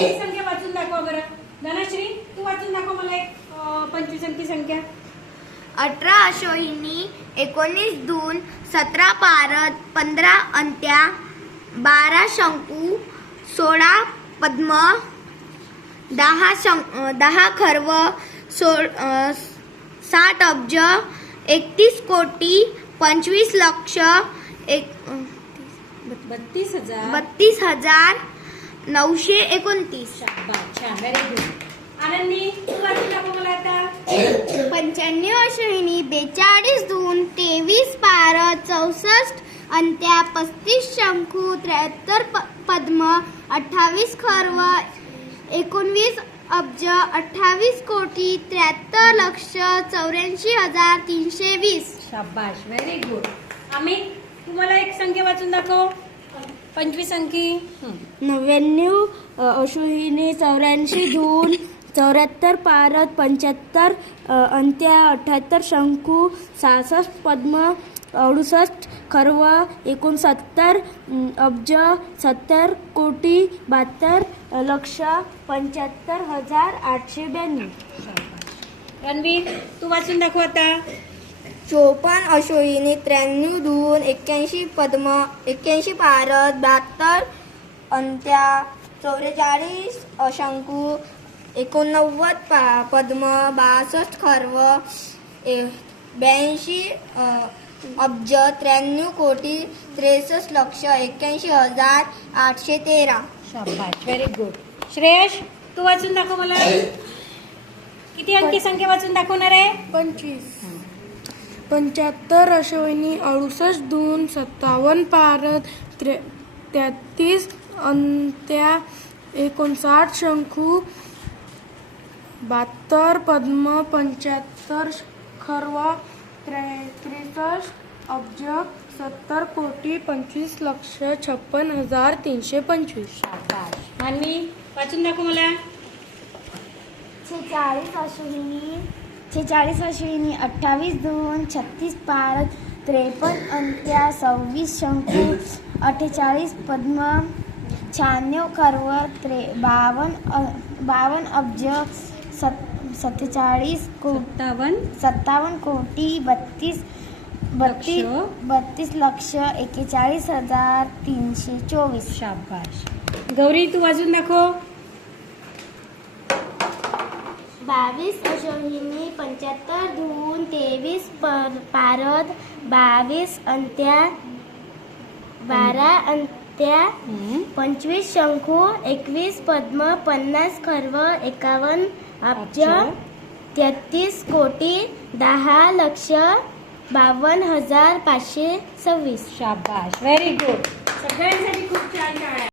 एक संख्या वाचून दाखवा बरं. धनश्री तू वाचून दाखव मला एक 25 अंकी संख्या. 18 अश्विनी, 19 धून, 17 पारद, 15 अंत्या, 12 शंकू, 16 पद्म, 10 खर्व, 60 अब्ज, 31 कोटी, 25 लक्ष, 32,929. छान, व्हेरी गुड. आनंदी तू वाचून दाखव मला आता. 95 अश्विनी, 42 धून, 23 पारद, 64 अंत्या, 35 शंकू, 73 पद्म, 28 खर्व, 19 अब्ज, 28 कोटी, 73 लक्ष, 84,320. शाबाश, व्हेरी गुड. अमित तू मला एक संख्या वाचून दाखव. 25 अंकी. 99 अश्विनी, 84 धून, 74 पारद, 75 अंत्या, 78 शंकू, 66 पद्म, 68 खर्व, 69 अब्ज, 70 कोटी, 72 लक्ष, 75,892. रणवीर तू वाचून दाखव आता. 54 अश्विनी, 93 धून, 81 पद्म, 81 पारद, 72 अंत्या, 44 शंकू, 89 पद्म, 62 खर्व, 82 अब्ज, 93 कोटी, 63 लक्ष, 81,813. शाबाश, व्हेरी गुड. श्रेयश तू वाचून दाखव मला. किती अंकी संख्या वाचून दाखवणार आहे? 25. 75 अश्विनी, 68 धून, 57 पारद, 33 अंत्या, 59 शंकू, 72 पद्म, 75 खर्व, 63 अब्ज, 70 कोटी, 25 लक्ष, 56,325. शाबाश. मानवी वाचून दाखव मला. 46 अश्विनी, 28 धून, 36 पारद, 53 अंत्या, 26 शंकू, 48 पद्म, 96 खर्व, 52 अब्ज, 47 कोटी, 32 लक्ष, 41,324. शाबाश. गौरी तू वाचून दाखव. 22 अश्विनी, 75 धून, 23 पारद, 22 अंत्या, 12 अंत्या, 25 शंकू, 21 पद्म, 50 खर्व, 51 अब्ज, 33 कोटी, 10 लक्ष, 52,526. शाबाश, व्हेरी गुड. सगळ्यांसाठी खूप छान.